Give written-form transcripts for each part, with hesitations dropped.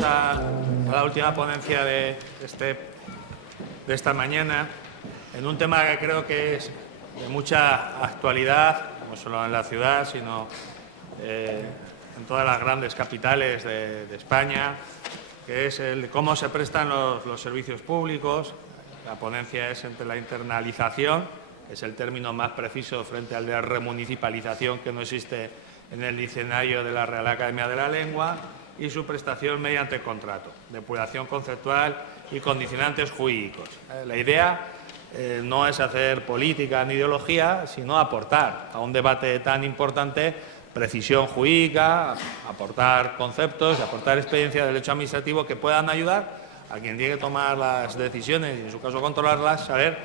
todos a la última ponencia de esta mañana en un tema que creo que es de mucha actualidad, no solo en la ciudad, sino en todas las grandes capitales de España, que es el de cómo se prestan los servicios públicos. La ponencia es entre la internalización, que es el término más preciso frente al de remunicipalización, que no existe en el diccionario de la Real Academia de la Lengua, y su prestación mediante contrato, depuración conceptual y condicionantes jurídicos. La idea no es hacer política ni ideología, sino aportar a un debate tan importante precisión jurídica, aportar conceptos, aportar experiencia de derecho administrativo que puedan ayudar a quien tiene que tomar las decisiones y, en su caso, controlarlas, saber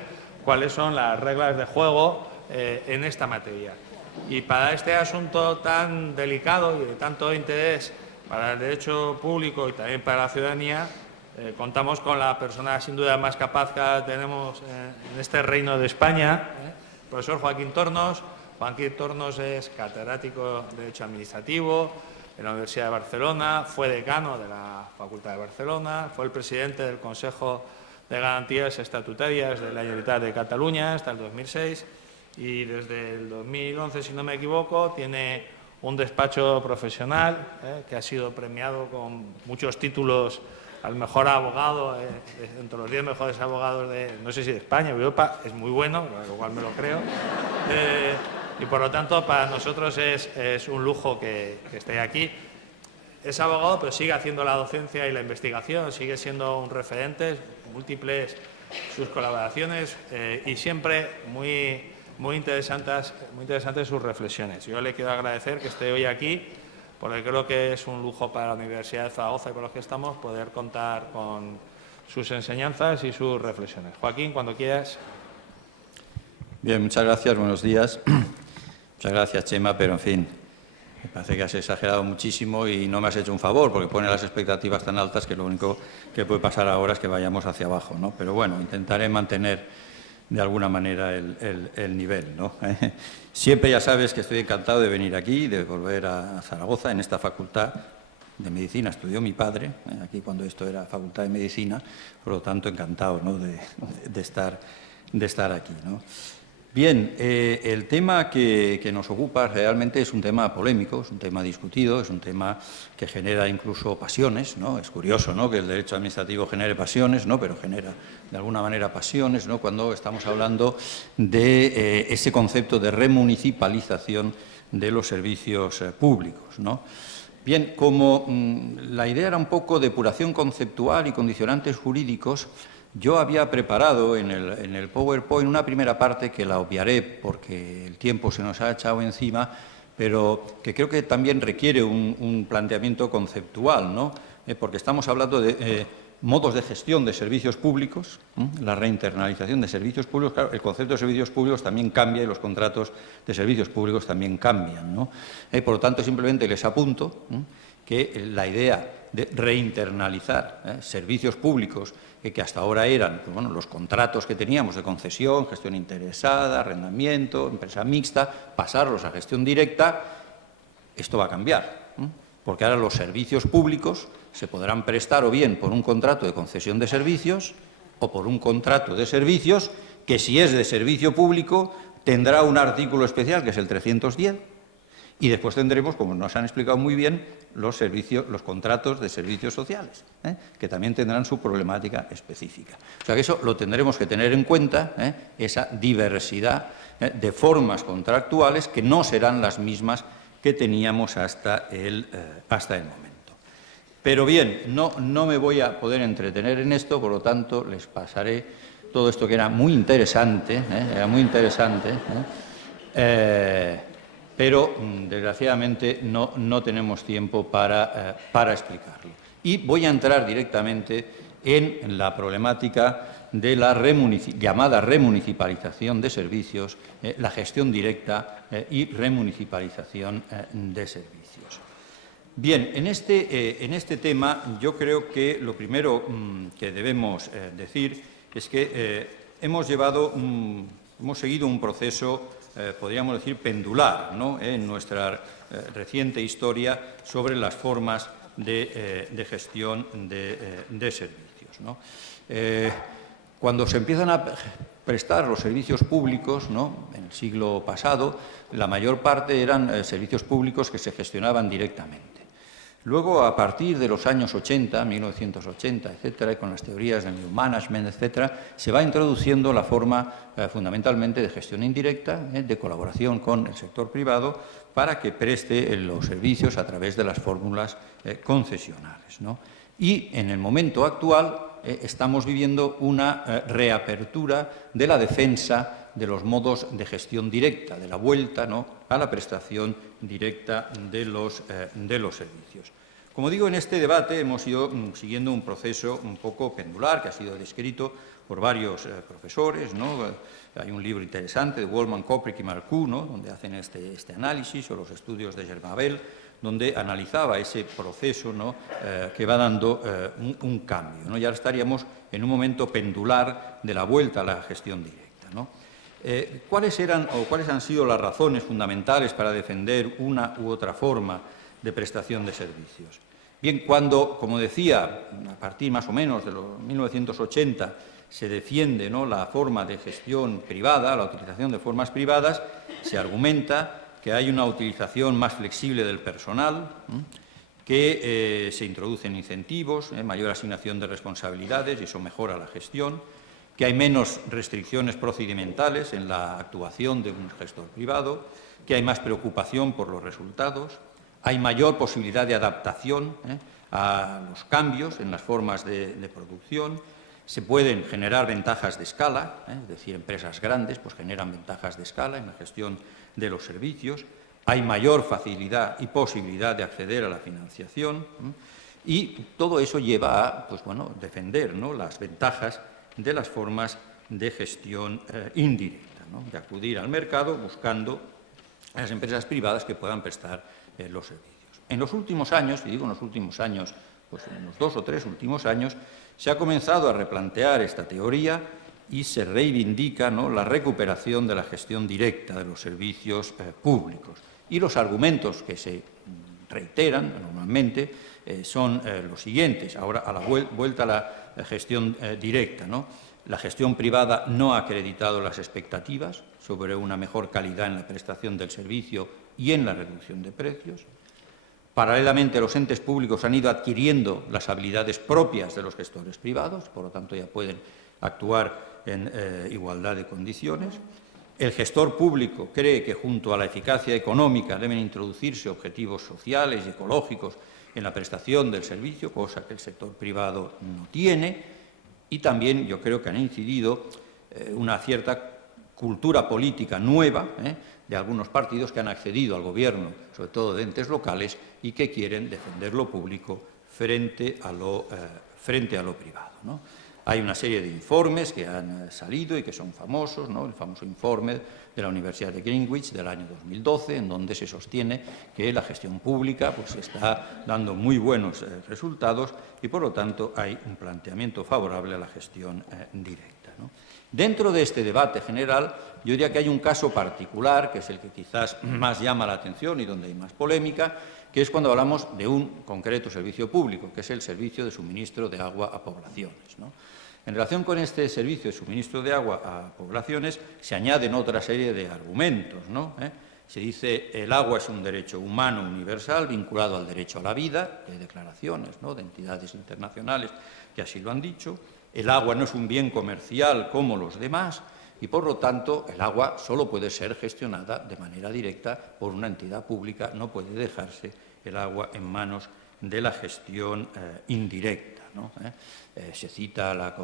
cuáles son las reglas de juego en esta materia. Y para este asunto tan delicado y de tanto interés para el derecho público y también para la ciudadanía, contamos con la persona sin duda más capaz que tenemos en este reino de España, el profesor Joaquín Tornos. Joaquín Tornos es catedrático de Derecho Administrativo en la Universidad de Barcelona, fue decano de la Facultad de Barcelona, fue el presidente del Consejo de Garantías Estatutarias de la Generalitat de Cataluña hasta el 2006 y desde el 2011, si no me equivoco, tiene un despacho profesional que ha sido premiado con muchos títulos al mejor abogado, entre los 10 mejores abogados de, no sé si de España o Europa. Es muy bueno, lo cual me lo creo. Y por lo tanto, para nosotros es un lujo que esté aquí. Es abogado, pero sigue haciendo la docencia y la investigación, sigue siendo un referente, múltiples sus colaboraciones y siempre muy interesantes sus reflexiones. Yo le quiero agradecer que esté hoy aquí, porque creo que es un lujo para la Universidad de Zaragoza y para los que estamos poder contar con sus enseñanzas y sus reflexiones. Joaquín, cuando quieras. Bien, muchas gracias, buenos días. Muchas gracias, Chema, pero en fin, me parece que has exagerado muchísimo y no me has hecho un favor, porque pone las expectativas tan altas que lo único que puede pasar ahora es que vayamos hacia abajo, ¿no? Pero bueno, intentaré mantener de alguna manera el nivel, ¿no? Siempre ya sabes que estoy encantado de venir aquí, de volver a Zaragoza. En esta facultad de Medicina estudió mi padre, aquí cuando esto era Facultad de Medicina, por lo tanto encantado, ¿no?, de estar aquí, ¿no? Bien, el tema que nos ocupa realmente es un tema polémico, es un tema discutido, es un tema que genera incluso pasiones, ¿no? Es curioso, ¿no?, que el derecho administrativo genere pasiones, ¿no?, pero genera de alguna manera pasiones, ¿no?, cuando estamos hablando de ese concepto de remunicipalización de los servicios públicos, ¿no? Bien, como la idea era un poco depuración conceptual y condicionantes jurídicos, yo había preparado en el PowerPoint una primera parte que la obviaré porque el tiempo se nos ha echado encima, pero que creo que también requiere un planteamiento conceptual, ¿no? Porque estamos hablando de modos de gestión de servicios públicos, la reinternalización de servicios públicos. Claro, el concepto de servicios públicos también cambia y los contratos de servicios públicos también cambian, ¿no? Por lo tanto, simplemente les apunto que la idea de reinternalizar servicios públicos que hasta ahora eran, pues bueno, los contratos que teníamos de concesión, gestión interesada, arrendamiento, empresa mixta, pasarlos a gestión directa, esto va a cambiar, porque ahora los servicios públicos se podrán prestar o bien por un contrato de concesión de servicios o por un contrato de servicios que, si es de servicio público, tendrá un artículo especial, que es el 310, y después tendremos, como nos han explicado muy bien, los contratos de servicios sociales, que también tendrán su problemática específica. O sea que eso lo tendremos que tener en cuenta, esa diversidad de formas contractuales que no serán las mismas que teníamos hasta el momento. Pero bien, no me voy a poder entretener en esto, por lo tanto les pasaré todo esto que era muy interesante, pero desgraciadamente no tenemos tiempo para explicarlo. Y voy a entrar directamente en la problemática de la llamada remunicipalización de servicios, la gestión directa y remunicipalización de servicios. Bien, en este tema yo creo que lo primero que debemos decir es que hemos seguido un proceso, podríamos decir, pendular, ¿no?, en nuestra reciente historia sobre las formas de gestión de servicios, ¿no? Cuando se empiezan a prestar los servicios públicos, ¿no?, en el siglo pasado, la mayor parte eran servicios públicos que se gestionaban directamente. Luego, a partir de los años 80, 1980, etcétera, y con las teorías del New Management, etcétera, se va introduciendo la forma fundamentalmente de gestión indirecta, de colaboración con el sector privado, para que preste los servicios a través de las fórmulas concesionales, ¿no? Y en el momento actual estamos viviendo una reapertura de la defensa de los modos de gestión directa, de la vuelta, ¿no?, a la prestación directa de los servicios. Como digo, en este debate hemos ido siguiendo un proceso un poco pendular que ha sido descrito por varios profesores, ¿no? Hay un libro interesante de Waldman, Koprick y Marcoux, ¿no?, donde hacen este análisis, o los estudios de Germabel, donde analizaba ese proceso, ¿no?, que va dando un cambio, ¿no? Ya estaríamos en un momento pendular de la vuelta a la gestión directa, ¿no? ¿Cuáles han sido las razones fundamentales para defender una u otra forma de prestación de servicios? Bien, cuando, como decía, a partir más o menos de los 1980 se defiende, ¿no?, la forma de gestión privada, la utilización de formas privadas, se argumenta que hay una utilización más flexible del personal, que se introducen incentivos, mayor asignación de responsabilidades, y eso mejora la gestión, que hay menos restricciones procedimentales en la actuación de un gestor privado, que hay más preocupación por los resultados, hay mayor posibilidad de adaptación a los cambios en las formas de producción, se pueden generar ventajas de escala, es decir, empresas grandes pues generan ventajas de escala en la gestión de los servicios, hay mayor facilidad y posibilidad de acceder a la financiación, y todo eso lleva a defender, ¿no?, las ventajas de las formas de gestión indirecta, ¿no?, de acudir al mercado buscando a las empresas privadas que puedan prestar los servicios. En los últimos años, y digo en los últimos años, pues en los 2 o 3 últimos años, se ha comenzado a replantear esta teoría y se reivindica, ¿no?, la recuperación de la gestión directa de los servicios públicos. Y los argumentos que se reiteran normalmente son los siguientes. Ahora, a la vuelta a la gestión directa, ¿no?, la gestión privada no ha acreditado las expectativas sobre una mejor calidad en la prestación del servicio y en la reducción de precios. Paralelamente, los entes públicos han ido adquiriendo las habilidades propias de los gestores privados, por lo tanto ya pueden actuar en igualdad de condiciones. El gestor público cree que junto a la eficacia económica deben introducirse objetivos sociales y ecológicos en la prestación del servicio, cosa que el sector privado no tiene, y también yo creo que han incidido una cierta cultura política nueva de algunos partidos que han accedido al gobierno, sobre todo de entes locales, y que quieren defender lo público frente a lo privado, ¿no? Hay una serie de informes que han salido y que son famosos, ¿no? El famoso informe de la Universidad de Greenwich del año 2012, en donde se sostiene que la gestión pública pues, está dando muy buenos resultados y, por lo tanto, hay un planteamiento favorable a la gestión directa, ¿no? Dentro de este debate general, yo diría que hay un caso particular, que es el que quizás más llama la atención y donde hay más polémica, que es cuando hablamos de un concreto servicio público, que es el servicio de suministro de agua a poblaciones, ¿no? En relación con este servicio de suministro de agua a poblaciones, se añaden otra serie de argumentos, ¿no? Se dice el agua es un derecho humano universal vinculado al derecho a la vida, hay declaraciones, ¿no?, de entidades internacionales que así lo han dicho. El agua no es un bien comercial como los demás y, por lo tanto, el agua solo puede ser gestionada de manera directa por una entidad pública, no puede dejarse el agua en manos de la gestión indirecta, ¿no? Se cita la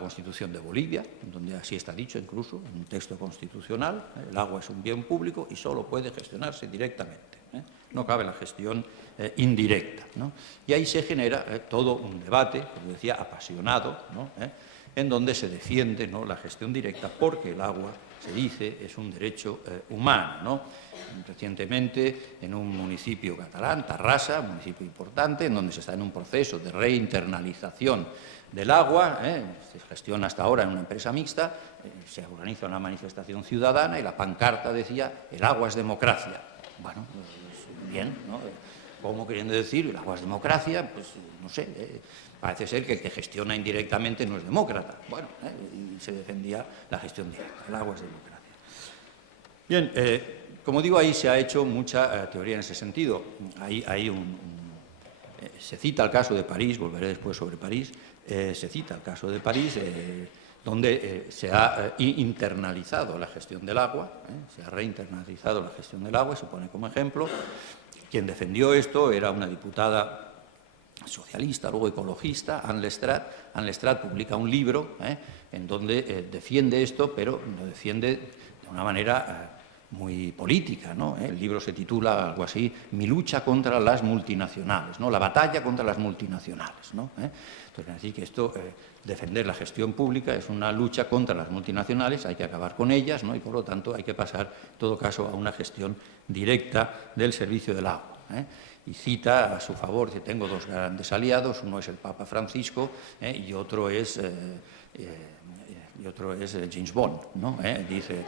Constitución de Bolivia, donde así está dicho incluso, en un texto constitucional, el agua es un bien público y solo puede gestionarse directamente, no cabe la gestión indirecta, ¿no? Y ahí se genera todo un debate, como decía, apasionado, ¿no?, en donde se defiende, ¿no?, la gestión directa porque el agua, se dice, es un derecho humano, ¿no? Recientemente, en un municipio catalán, Tarrasa, un municipio importante, en donde se está en un proceso de reinternalización del agua, se gestiona hasta ahora en una empresa mixta, se organiza una manifestación ciudadana y la pancarta decía, el agua es democracia. Bueno, bien, ¿no? como queriendo decir, el agua es democracia, pues no sé, parece ser que el que gestiona indirectamente no es demócrata. Bueno, y se defendía la gestión directa, el agua es democracia. Bien, como digo, ahí se ha hecho mucha teoría en ese sentido. Se cita el caso de París, volveré después sobre París, se cita el caso de París, donde se ha internalizado la gestión del agua, se ha reinternalizado la gestión del agua, se pone como ejemplo. Quien defendió esto era una diputada socialista, luego ecologista, Anne Lestrade. Anne Lestrade publica un libro en donde defiende esto, pero lo defiende de una manera muy política, ¿no? El libro se titula algo así, Mi lucha contra las multinacionales, ¿no? La batalla contra las multinacionales, ¿no? Entonces, así que esto, defender la gestión pública es una lucha contra las multinacionales, hay que acabar con ellas, ¿no? Y por lo tanto hay que pasar, en todo caso, a una gestión directa del servicio del agua. Y cita a su favor, que tengo dos grandes aliados, uno es el Papa Francisco y otro es James Bond, ¿no? Dice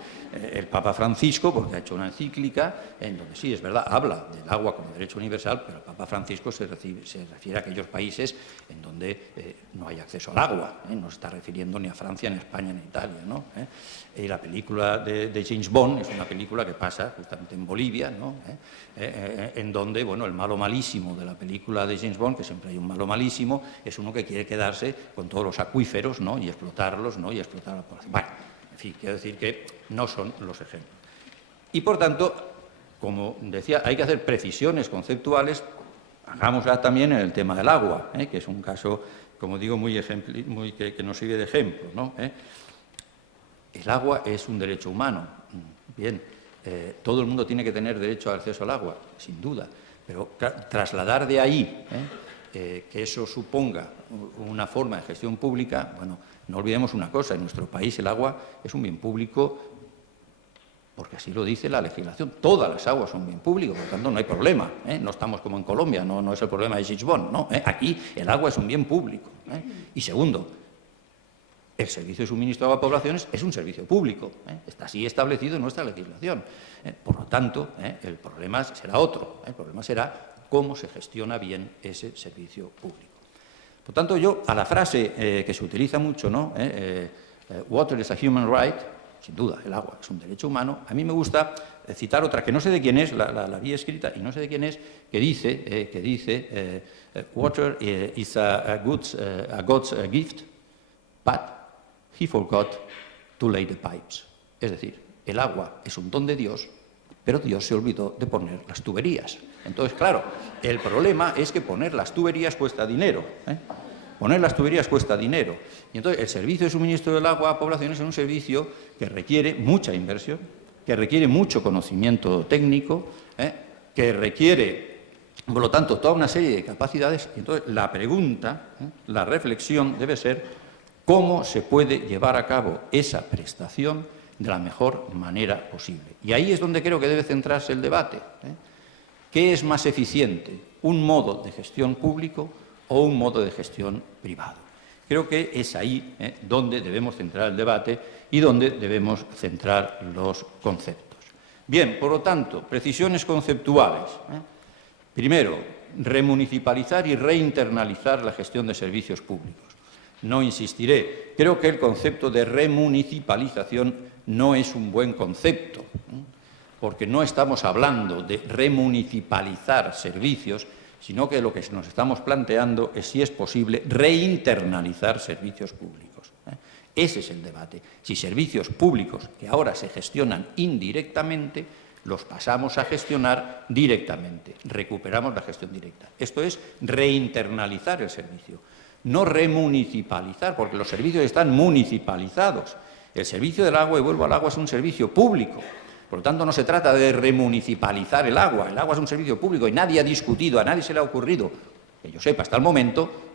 el Papa Francisco, porque ha hecho una encíclica en donde sí, es verdad, habla del agua como derecho universal, pero el Papa Francisco se refiere a aquellos países en donde no hay acceso al agua, no se está refiriendo ni a Francia, ni a España, ni a Italia, ¿no? Y la película de James Bond es una película que pasa justamente en Bolivia, ¿no? En donde, bueno, el malo malísimo de la película de James Bond, que siempre hay un malo malísimo, es uno que quiere quedarse con todos los acuíferos, ¿no? Y explotarlos, ¿no? Y explotar a la población. Bueno, en fin, quiero decir que no son los ejemplos. Y, por tanto, como decía, hay que hacer precisiones conceptuales, hagámoslas también en el tema del agua, que es un caso, como digo, que nos sirve de ejemplo, ¿no? El agua es un derecho humano. Bien, todo el mundo tiene que tener derecho al acceso al agua, sin duda, pero trasladar de ahí que eso suponga una forma de gestión pública, bueno, no olvidemos una cosa, en nuestro país el agua es un bien público porque así lo dice la legislación. Todas las aguas son bien público, por lo tanto no hay problema, no estamos como en Colombia, no es el problema de Gisbon, no, aquí el agua es un bien público. Y segundo, el servicio de suministro de agua a poblaciones es un servicio público, está así establecido en nuestra legislación. Por lo tanto, el problema será otro, el problema será cómo se gestiona bien ese servicio público. Por tanto, yo a la frase que se utiliza mucho, ¿no? Water is a human right, sin duda, el agua es un derecho humano, a mí me gusta citar otra que no sé de quién es, la vi escrita y no sé de quién es, que dice water is a God's gift, but he forgot to lay the pipes. Es decir, el agua es un don de Dios, pero Dios se olvidó de poner las tuberías. Entonces, claro, el problema es que poner las tuberías cuesta dinero. Poner las tuberías cuesta dinero. Y entonces el servicio de suministro del agua a poblaciones es un servicio que requiere mucha inversión, que requiere mucho conocimiento técnico, que requiere, por lo tanto, toda una serie de capacidades. Y entonces la pregunta, la reflexión debe ser cómo se puede llevar a cabo esa prestación de la mejor manera posible. Y ahí es donde creo que debe centrarse el debate. ¿Qué es más eficiente? ¿Un modo de gestión público o un modo de gestión privado? Creo que es ahí donde debemos centrar el debate y donde debemos centrar los conceptos. Bien, por lo tanto, precisiones conceptuales. Primero, remunicipalizar y reinternalizar la gestión de servicios públicos. No insistiré, creo que el concepto de remunicipalización no es un buen concepto, porque no estamos hablando de remunicipalizar servicios, sino que lo que nos estamos planteando es si es posible reinternalizar servicios públicos. Ese es el debate. Si servicios públicos que ahora se gestionan indirectamente, los pasamos a gestionar directamente, recuperamos la gestión directa. Esto es reinternalizar el servicio. No remunicipalizar, porque los servicios están municipalizados. El servicio del agua, y vuelvo al agua, es un servicio público. Por lo tanto, no se trata de remunicipalizar el agua. El agua es un servicio público y nadie ha discutido, a nadie se le ha ocurrido, que yo sepa hasta el momento,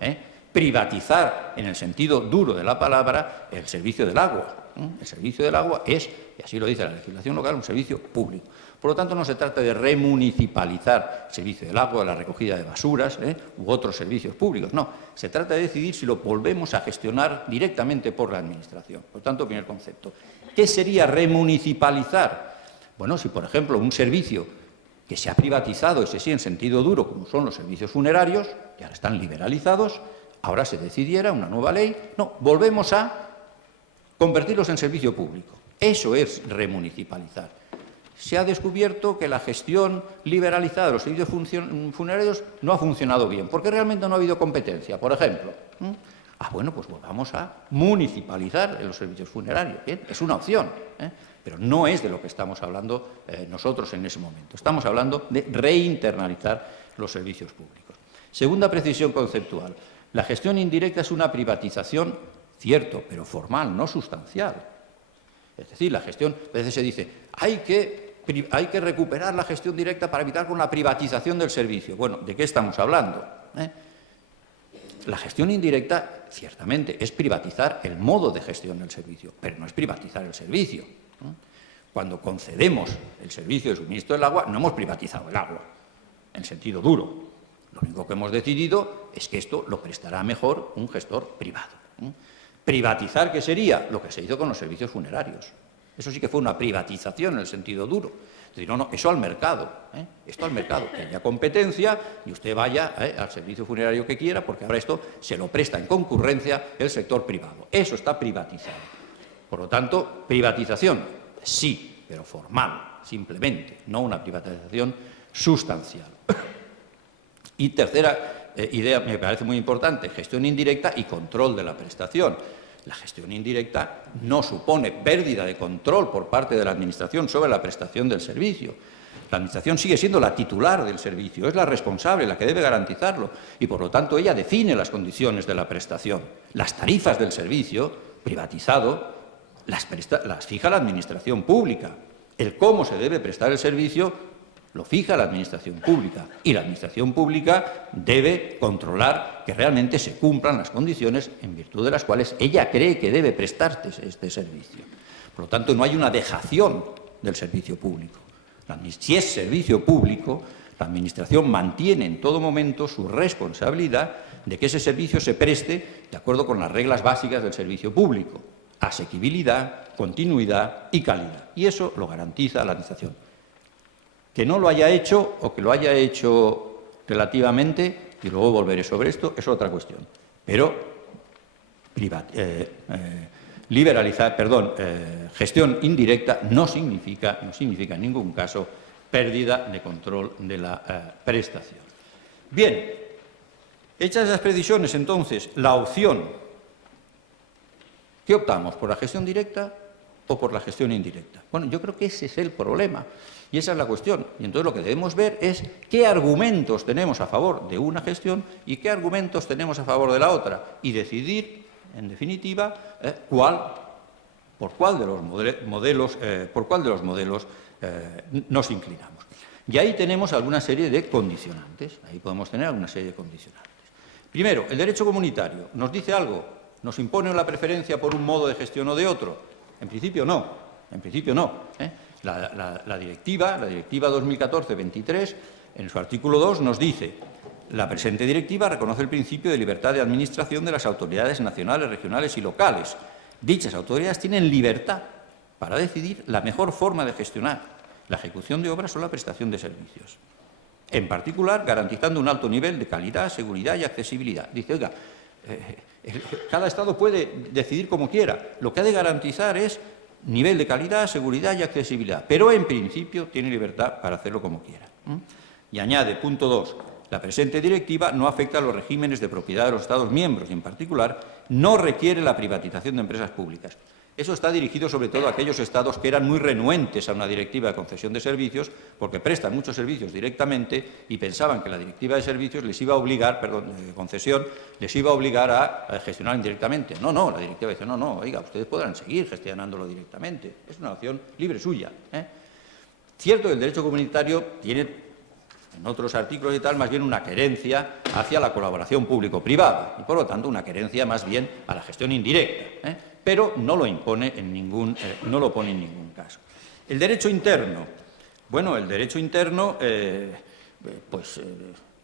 privatizar, en el sentido duro de la palabra, el servicio del agua. El servicio del agua es, y así lo dice la legislación local, un servicio público. Por lo tanto, no se trata de remunicipalizar el servicio del agua, la recogida de basuras u otros servicios públicos. No, se trata de decidir si lo volvemos a gestionar directamente por la Administración. Por lo tanto, primer concepto. ¿Qué sería remunicipalizar? Bueno, si, por ejemplo, un servicio que se ha privatizado, ese sí, en sentido duro, como son los servicios funerarios, que ahora están liberalizados, ahora se decidiera una nueva ley, no, volvemos a convertirlos en servicio público. Eso es remunicipalizar. Se ha descubierto que la gestión liberalizada de los servicios funerarios no ha funcionado bien, porque realmente no ha habido competencia, por ejemplo. Bueno, pues volvamos a municipalizar los servicios funerarios. Bien, es una opción, pero no es de lo que estamos hablando nosotros en ese momento. Estamos hablando de reinternalizar los servicios públicos. Segunda precisión conceptual. La gestión indirecta es una privatización, cierto, pero formal, no sustancial. Es decir, la gestión, a veces se dice, hay que recuperar la gestión directa para evitar con la privatización del servicio. Bueno, ¿de qué estamos hablando? La gestión indirecta, ciertamente, es privatizar el modo de gestión del servicio, pero no es privatizar el servicio. Cuando concedemos el servicio de suministro del agua, no hemos privatizado el agua, en sentido duro. Lo único que hemos decidido es que esto lo prestará mejor un gestor privado. Privatizar, ¿qué sería? Lo que se hizo con los servicios funerarios. Eso sí que fue una privatización en el sentido duro. Es decir, no, eso al mercado. Esto al mercado, que haya competencia y usted vaya al servicio funerario que quiera, porque ahora esto se lo presta en concurrencia el sector privado. Eso está privatizado. Por lo tanto, privatización, sí, pero formal, simplemente, no una privatización sustancial. Y tercera idea, me parece muy importante, gestión indirecta y control de la prestación. La gestión indirecta no supone pérdida de control por parte de la Administración sobre la prestación del servicio. La Administración sigue siendo la titular del servicio, es la responsable, la que debe garantizarlo, y por lo tanto ella define las condiciones de la prestación. Las tarifas del servicio privatizado las fija la Administración pública. El cómo se debe prestar el servicio lo fija la Administración pública, y la Administración pública debe controlar que realmente se cumplan las condiciones en virtud de las cuales ella cree que debe prestarse este servicio. Por lo tanto, no hay una dejación del servicio público. Si es servicio público, la Administración mantiene en todo momento su responsabilidad de que ese servicio se preste de acuerdo con las reglas básicas del servicio público: asequibilidad, continuidad y calidad. Y eso lo garantiza la Administración. Que no lo haya hecho o que lo haya hecho relativamente, y luego volveré sobre esto, es otra cuestión. Pero gestión indirecta no significa en ningún caso pérdida de control de la prestación. Bien, hechas esas precisiones, entonces, la opción. ¿Qué optamos? ¿Por la gestión directa o por la gestión indirecta? Bueno, yo creo que ese es el problema. Y esa es la cuestión. Y entonces lo que debemos ver es qué argumentos tenemos a favor de una gestión y qué argumentos tenemos a favor de la otra. Y decidir, en definitiva, por cuál de los modelos nos inclinamos. Y ahí tenemos alguna serie de condicionantes. Ahí podemos tener alguna serie de condicionantes. Primero, el derecho comunitario nos dice algo. ¿Nos impone la preferencia por un modo de gestión o de otro? En principio no. En principio no. La directiva 2014-23, en su artículo 2, nos dice: la presente directiva reconoce el principio de libertad de administración de las autoridades nacionales, regionales y locales. Dichas autoridades tienen libertad para decidir la mejor forma de gestionar la ejecución de obras o la prestación de servicios, en particular garantizando un alto nivel de calidad, seguridad y accesibilidad. Dice, oiga, cada Estado puede decidir como quiera, lo que ha de garantizar es nivel de calidad, seguridad y accesibilidad, pero en principio tiene libertad para hacerlo como quiera. Y añade, punto 2, la presente directiva no afecta a los regímenes de propiedad de los Estados miembros y, en particular, no requiere la privatización de empresas públicas. Eso está dirigido sobre todo a aquellos Estados que eran muy renuentes a una directiva de concesión de servicios porque prestan muchos servicios directamente y pensaban que la directiva de servicios les iba a obligar, de concesión, les iba a obligar a gestionar indirectamente. No, la directiva dice, no, oiga, ustedes podrán seguir gestionándolo directamente. Es una opción libre suya. Cierto que el derecho comunitario tiene, en otros artículos y tal, más bien una querencia hacia la colaboración público-privada y, por lo tanto, una querencia más bien a la gestión indirecta, pero no lo impone no lo pone en ningún caso. El derecho interno. Bueno, el derecho interno,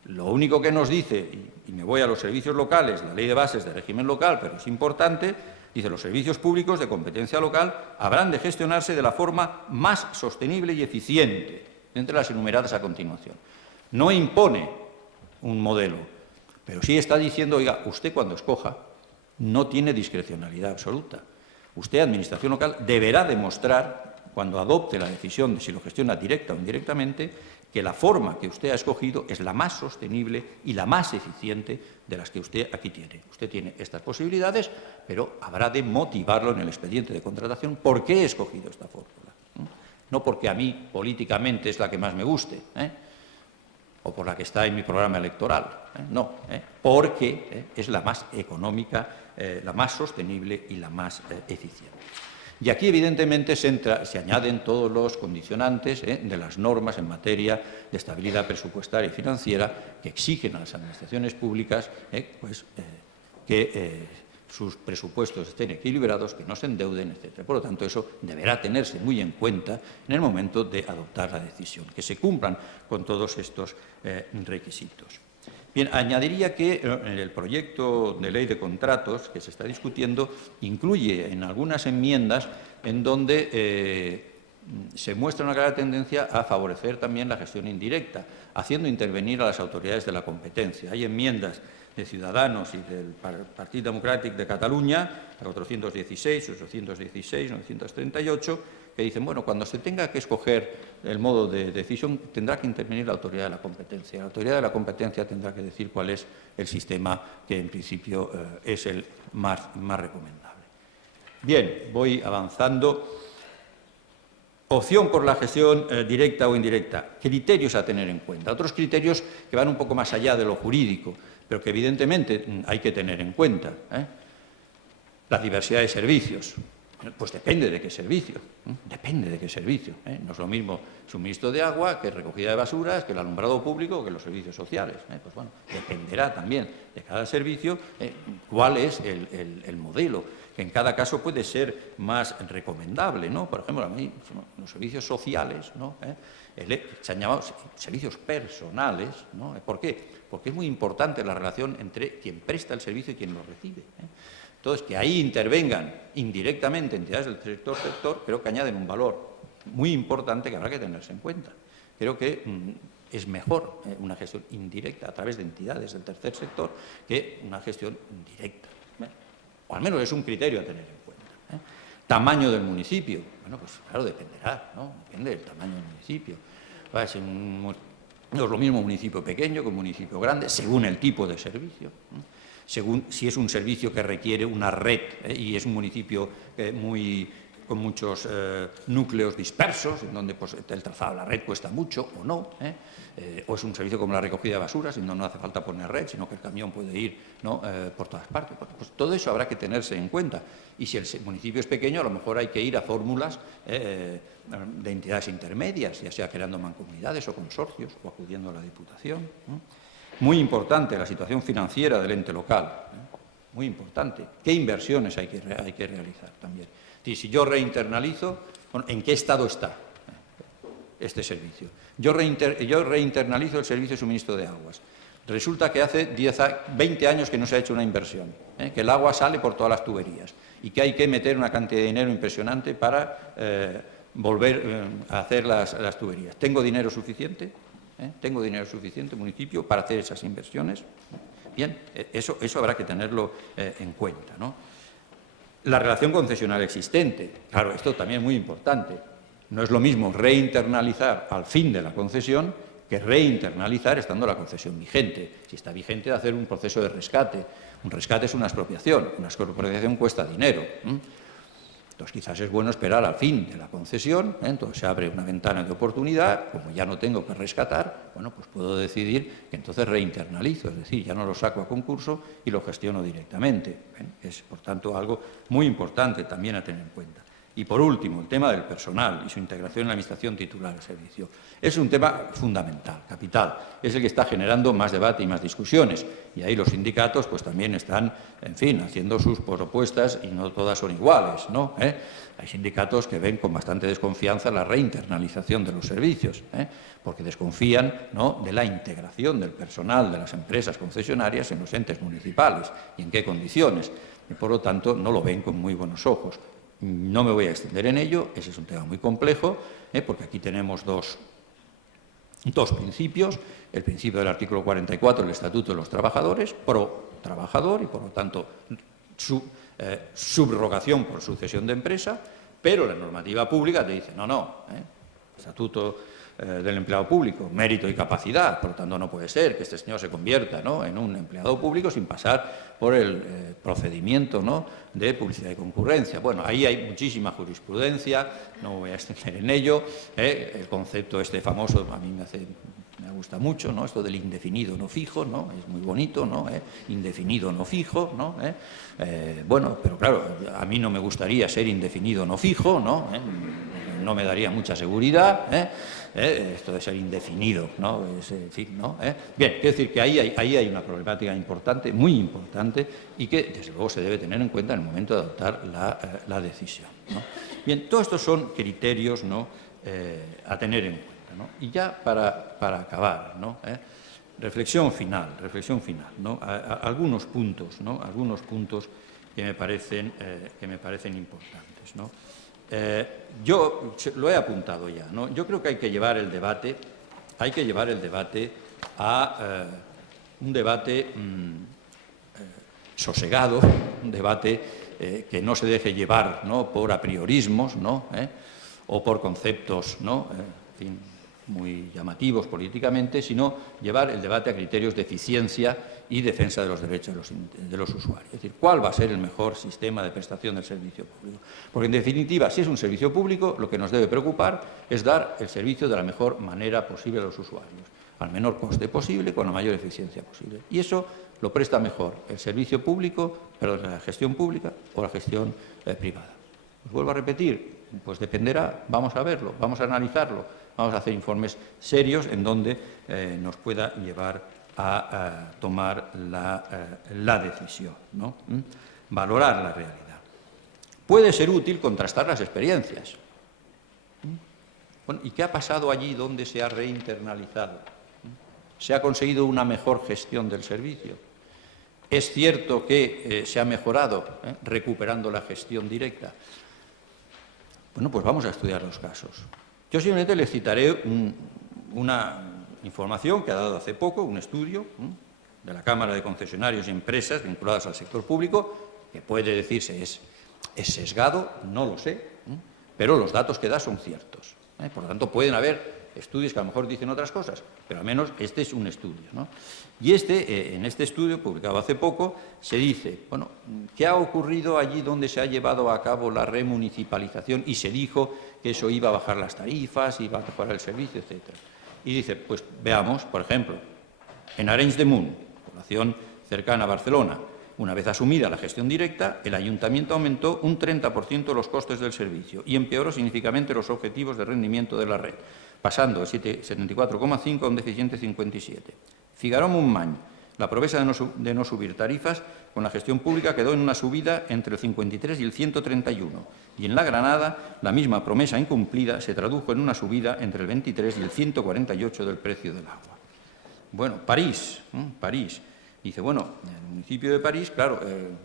lo único que nos dice, y me voy a los servicios locales, la ley de bases de régimen local, pero es importante, dice: los servicios públicos de competencia local habrán de gestionarse de la forma más sostenible y eficiente. entre las enumeradas a continuación. No impone un modelo, pero sí está diciendo, oiga, usted cuando escoja no tiene discrecionalidad absoluta. Usted, administración local, deberá demostrar, cuando adopte la decisión de si lo gestiona directa o indirectamente, que la forma que usted ha escogido es la más sostenible y la más eficiente de las que usted aquí tiene. Usted tiene estas posibilidades, pero habrá de motivarlo en el expediente de contratación por qué he escogido esta fórmula. No porque a mí políticamente es la que más me guste, o por la que está en mi programa electoral, no, porque es la más económica, la más sostenible y la más eficiente. Y aquí, evidentemente, se añaden todos los condicionantes de las normas en materia de estabilidad presupuestaria y financiera que exigen a las administraciones públicas que sus presupuestos estén equilibrados, que no se endeuden, etc. Por lo tanto, eso deberá tenerse muy en cuenta en el momento de adoptar la decisión, que se cumplan con todos estos requisitos. Bien, añadiría que el proyecto de ley de contratos que se está discutiendo incluye en algunas enmiendas en donde se muestra una clara tendencia a favorecer también la gestión indirecta, haciendo intervenir a las autoridades de la competencia. Hay enmiendas de Ciudadanos y del Partit Democràtic de Cataluña, la 416, 816, 938, que dicen, bueno, cuando se tenga que escoger el modo de decisión, tendrá que intervenir la autoridad de la competencia. La autoridad de la competencia tendrá que decir cuál es el sistema que, en principio, es el más recomendable. Bien, voy avanzando. Opción por la gestión directa o indirecta. Criterios a tener en cuenta. Otros criterios que van un poco más allá de lo jurídico, pero que, evidentemente, hay que tener en cuenta. La diversidad de servicios. Pues depende de qué servicio, depende de qué servicio. No es lo mismo suministro de agua que recogida de basuras, que el alumbrado público, que los servicios sociales. Pues bueno, dependerá también de cada servicio cuál es el modelo, que en cada caso puede ser más recomendable, ¿no? Por ejemplo, a mí, los servicios sociales, ¿no? Se han llamado servicios personales, ¿no? ¿Por qué? Porque es muy importante la relación entre quien presta el servicio y quien lo recibe. Entonces, que ahí intervengan indirectamente entidades del sector, creo que añaden un valor muy importante que habrá que tenerse en cuenta. Creo que es mejor una gestión indirecta a través de entidades del tercer sector que una gestión directa. O al menos es un criterio a tener en cuenta. Tamaño del municipio. Bueno, pues claro, dependerá, ¿no? Depende del tamaño del municipio. No es lo mismo un municipio pequeño que un municipio grande, según el tipo de servicio. Según si es un servicio que requiere una red y es un municipio con muchos núcleos dispersos, en donde pues, el trazado de la red cuesta mucho o no, o es un servicio como la recogida de basuras, en donde no hace falta poner red, sino que el camión puede ir, ¿no? Por todas partes. Pues todo eso habrá que tenerse en cuenta. Y si el municipio es pequeño, a lo mejor hay que ir a fórmulas de entidades intermedias, ya sea creando mancomunidades o consorcios, o acudiendo a la Diputación. Muy importante la situación financiera del ente local, muy importante. ¿Qué inversiones hay que realizar también? Si yo reinternalizo, bueno, ¿en qué estado está este servicio? Yo reinternalizo el servicio de suministro de aguas. Resulta que hace 20 años que no se ha hecho una inversión, que el agua sale por todas las tuberías y que hay que meter una cantidad de dinero impresionante para volver a hacer las tuberías. ¿Tengo dinero suficiente? ¿Tengo dinero suficiente, municipio, para hacer esas inversiones? Bien, eso habrá que tenerlo en cuenta, ¿no? La relación concesional existente. Claro, esto también es muy importante. No es lo mismo reinternalizar al fin de la concesión que reinternalizar estando la concesión vigente. Si está vigente, hacer un proceso de rescate. Un rescate es una expropiación. Una expropiación cuesta dinero. Entonces, quizás es bueno esperar al fin de la concesión, entonces se abre una ventana de oportunidad, como ya no tengo que rescatar, bueno, pues puedo decidir que entonces reinternalizo, es decir, ya no lo saco a concurso y lo gestiono directamente. Es, por tanto, algo muy importante también a tener en cuenta. Y, por último, el tema del personal y su integración en la administración titular del servicio. Es un tema fundamental, capital. Es el que está generando más debate y más discusiones. Y ahí los sindicatos pues también están, en fin, haciendo sus propuestas y no todas son iguales, ¿no? Hay sindicatos que ven con bastante desconfianza la reinternalización de los servicios, porque desconfían, ¿no?, de la integración del personal de las empresas concesionarias en los entes municipales y en qué condiciones. Y, por lo tanto, no lo ven con muy buenos ojos. No me voy a extender en ello, ese es un tema muy complejo, porque aquí tenemos dos dos principios: el principio del artículo 44 del Estatuto de los Trabajadores, pro trabajador y, por lo tanto, subrogación por sucesión de empresa, pero la normativa pública te dice, no, Estatuto del empleado público, mérito y capacidad, por lo tanto no puede ser que este señor se convierta, ¿no?, en un empleado público sin pasar por el procedimiento, ¿no?, de publicidad y concurrencia. Bueno, ahí hay muchísima jurisprudencia, no voy a extender en ello, el concepto este famoso a mí me gusta mucho, ¿no?, esto del indefinido no fijo, ¿no?, es muy bonito, ¿no?, indefinido no fijo, ¿no?, bueno, pero claro, a mí no me gustaría ser indefinido no fijo, ¿no?, no me daría mucha seguridad, esto de ser indefinido, ¿no? En fin, ¿no? Bien, quiero decir que ahí hay una problemática importante, muy importante, y que desde luego se debe tener en cuenta en el momento de adoptar la decisión, ¿no? Bien, todos estos son criterios, ¿no?, a tener en cuenta, ¿no? Y ya para acabar, ¿no?, reflexión final, ¿no?, algunos puntos, ¿no?, algunos puntos que me parecen importantes, ¿no? Yo lo he apuntado ya, ¿no? Yo creo que hay que llevar el debate a un debate sosegado, un debate que no se deje llevar, ¿no?, por apriorismos, ¿no?, o por conceptos, ¿no?, en fin, muy llamativos políticamente, sino llevar el debate a criterios de eficiencia y defensa de los derechos de los usuarios. Es decir, ¿cuál va a ser el mejor sistema de prestación del servicio público? Porque, en definitiva, si es un servicio público, lo que nos debe preocupar es dar el servicio de la mejor manera posible a los usuarios, al menor coste posible, con la mayor eficiencia posible. Y eso lo presta mejor el servicio público, perdón, la gestión pública o la gestión privada. Os vuelvo a repetir, pues dependerá, vamos a verlo, vamos a analizarlo, vamos a hacer informes serios en donde nos pueda llevar a tomar la decisión, ¿no? Valorar la realidad. Puede ser útil contrastar las experiencias. Bueno, ¿y qué ha pasado allí donde se ha reinternalizado? ¿Se ha conseguido una mejor gestión del servicio? ¿Es cierto que se ha mejorado recuperando la gestión directa? Bueno, pues vamos a estudiar los casos. Yo simplemente les citaré una información que ha dado hace poco, un estudio de la Cámara de Concesionarios y Empresas vinculadas al sector público, que puede decirse es sesgado, no lo sé, pero los datos que da son ciertos. Por lo tanto, pueden haber estudios que a lo mejor dicen otras cosas, pero al menos este es un estudio, ¿no? Y en este estudio, publicado hace poco, se dice, bueno, ¿qué ha ocurrido allí donde se ha llevado a cabo la remunicipalización y se dijo que eso iba a bajar las tarifas, iba a mejorar el servicio, etcétera? Y dice, pues veamos, por ejemplo, en Arenys de Munt, población cercana a Barcelona, una vez asumida la gestión directa, el ayuntamiento aumentó un 30% los costes del servicio y empeoró significativamente los objetivos de rendimiento de la red, pasando de 74,5 a un deficiente 57. Figaró-Montmany, la promesa de no subir tarifas con la gestión pública quedó en una subida entre el 53 y el 131. Y en La Granada, la misma promesa incumplida se tradujo en una subida entre el 23 y el 148 del precio del agua. Bueno, París. Dice, bueno, en el municipio de París, claro,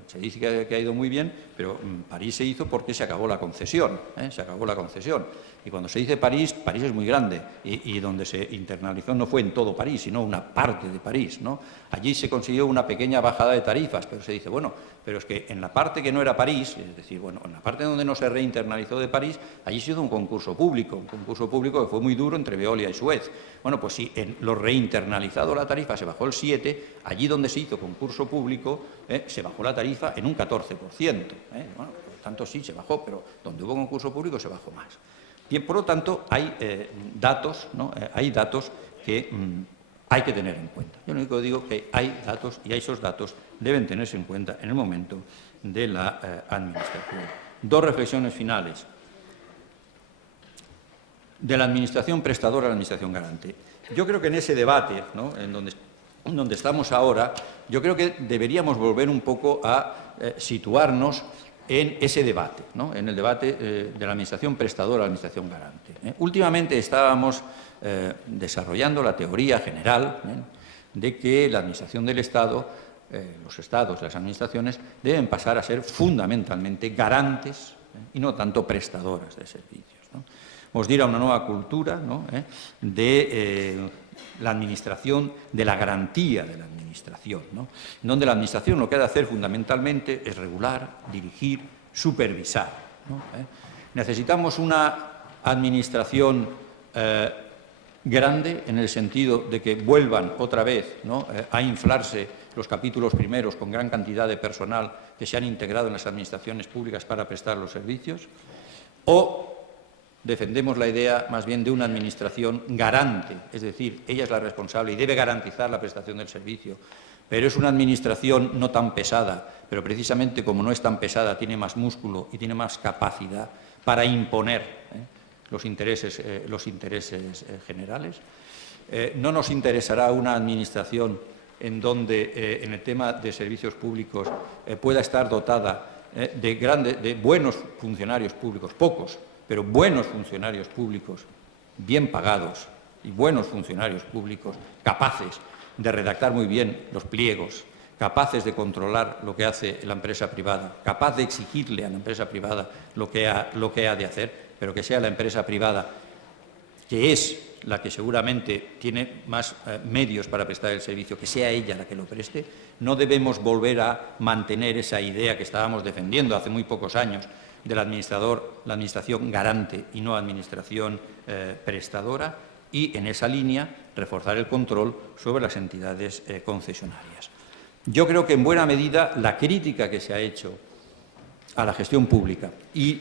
se dice que ha ido muy bien, pero París se hizo porque se acabó la concesión, se acabó la concesión. Y cuando se dice París, París es muy grande y donde se internalizó no fue en todo París, sino una parte de París, ¿no? Allí se consiguió una pequeña bajada de tarifas, pero se dice, bueno, pero es que en la parte que no era París, es decir, bueno, en la parte donde no se reinternalizó de París, allí se hizo un concurso público que fue muy duro entre Veolia y Suez. Bueno, pues si en lo reinternalizado la tarifa se bajó el 7%, allí donde se hizo concurso público se bajó la tarifa en un 14%. Bueno, por lo tanto sí se bajó, pero donde hubo concurso público se bajó más. Bien, por lo tanto, hay datos, ¿no? Hay datos que hay que tener en cuenta. Yo lo único que digo es que hay datos y esos datos deben tenerse en cuenta en el momento de la administración. Dos reflexiones finales. De la administración prestadora a la administración garante. Yo creo que en ese debate, ¿no?, en donde estamos ahora, yo creo que deberíamos volver un poco a situarnos en ese debate, ¿no?, en el debate de la administración prestadora a la administración garante. Últimamente estábamos desarrollando la teoría general de que la administración del Estado, los Estados, las administraciones, deben pasar a ser fundamentalmente garantes y no tanto prestadoras de servicios, ¿no? nos diera una nueva cultura, ¿no?, de la administración, de la garantía de la administración, ¿no?, donde la administración lo que ha de hacer fundamentalmente es regular, dirigir, supervisar, ¿no? Necesitamos una administración grande, en el sentido de que vuelvan otra vez, ¿no?, a inflarse los capítulos primeros con gran cantidad de personal que se han integrado en las administraciones públicas para prestar los servicios, o defendemos la idea más bien de una administración garante, es decir, ella es la responsable y debe garantizar la prestación del servicio, pero es una administración no tan pesada, pero precisamente como no es tan pesada tiene más músculo y tiene más capacidad para imponer los intereses generales. No nos interesará una administración en donde en el tema de servicios públicos pueda estar dotada de buenos funcionarios públicos, pocos, pero buenos funcionarios públicos, bien pagados, y buenos funcionarios públicos capaces de redactar muy bien los pliegos, capaces de controlar lo que hace la empresa privada, capaz de exigirle a la empresa privada lo que ha de hacer, pero que sea la empresa privada, que es la que seguramente tiene más medios para prestar el servicio, que sea ella la que lo preste. No debemos volver a mantener esa idea que estábamos defendiendo hace muy pocos años del administrador, la administración garante y no administración prestadora, y en esa línea reforzar el control sobre las entidades concesionarias. Yo creo que en buena medida la crítica que se ha hecho a la gestión pública y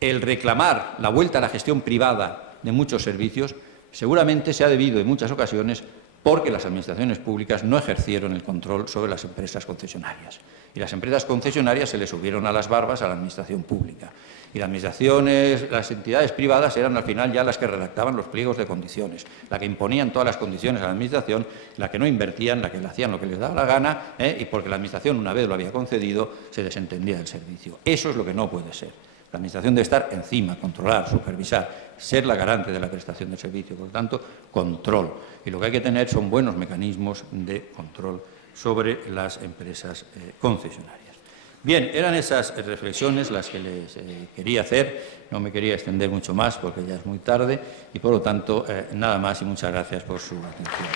el reclamar la vuelta a la gestión privada de muchos servicios seguramente se ha debido en muchas ocasiones porque las administraciones públicas no ejercieron el control sobre las empresas concesionarias. Y las empresas concesionarias se les subieron a las barbas a la administración pública. Y las entidades privadas eran al final ya las que redactaban los pliegos de condiciones, las que imponían todas las condiciones a la administración, las que no invertían, las que le hacían lo que les daba la gana, y porque la administración, una vez lo había concedido, se desentendía del servicio. Eso es lo que no puede ser. La administración debe estar encima, controlar, supervisar, ser la garante de la prestación del servicio, por lo tanto, control. Y lo que hay que tener son buenos mecanismos de control sobre las empresas concesionarias. Bien, eran esas reflexiones las que les quería hacer. No me quería extender mucho más porque ya es muy tarde y, por lo tanto, nada más y muchas gracias por su atención.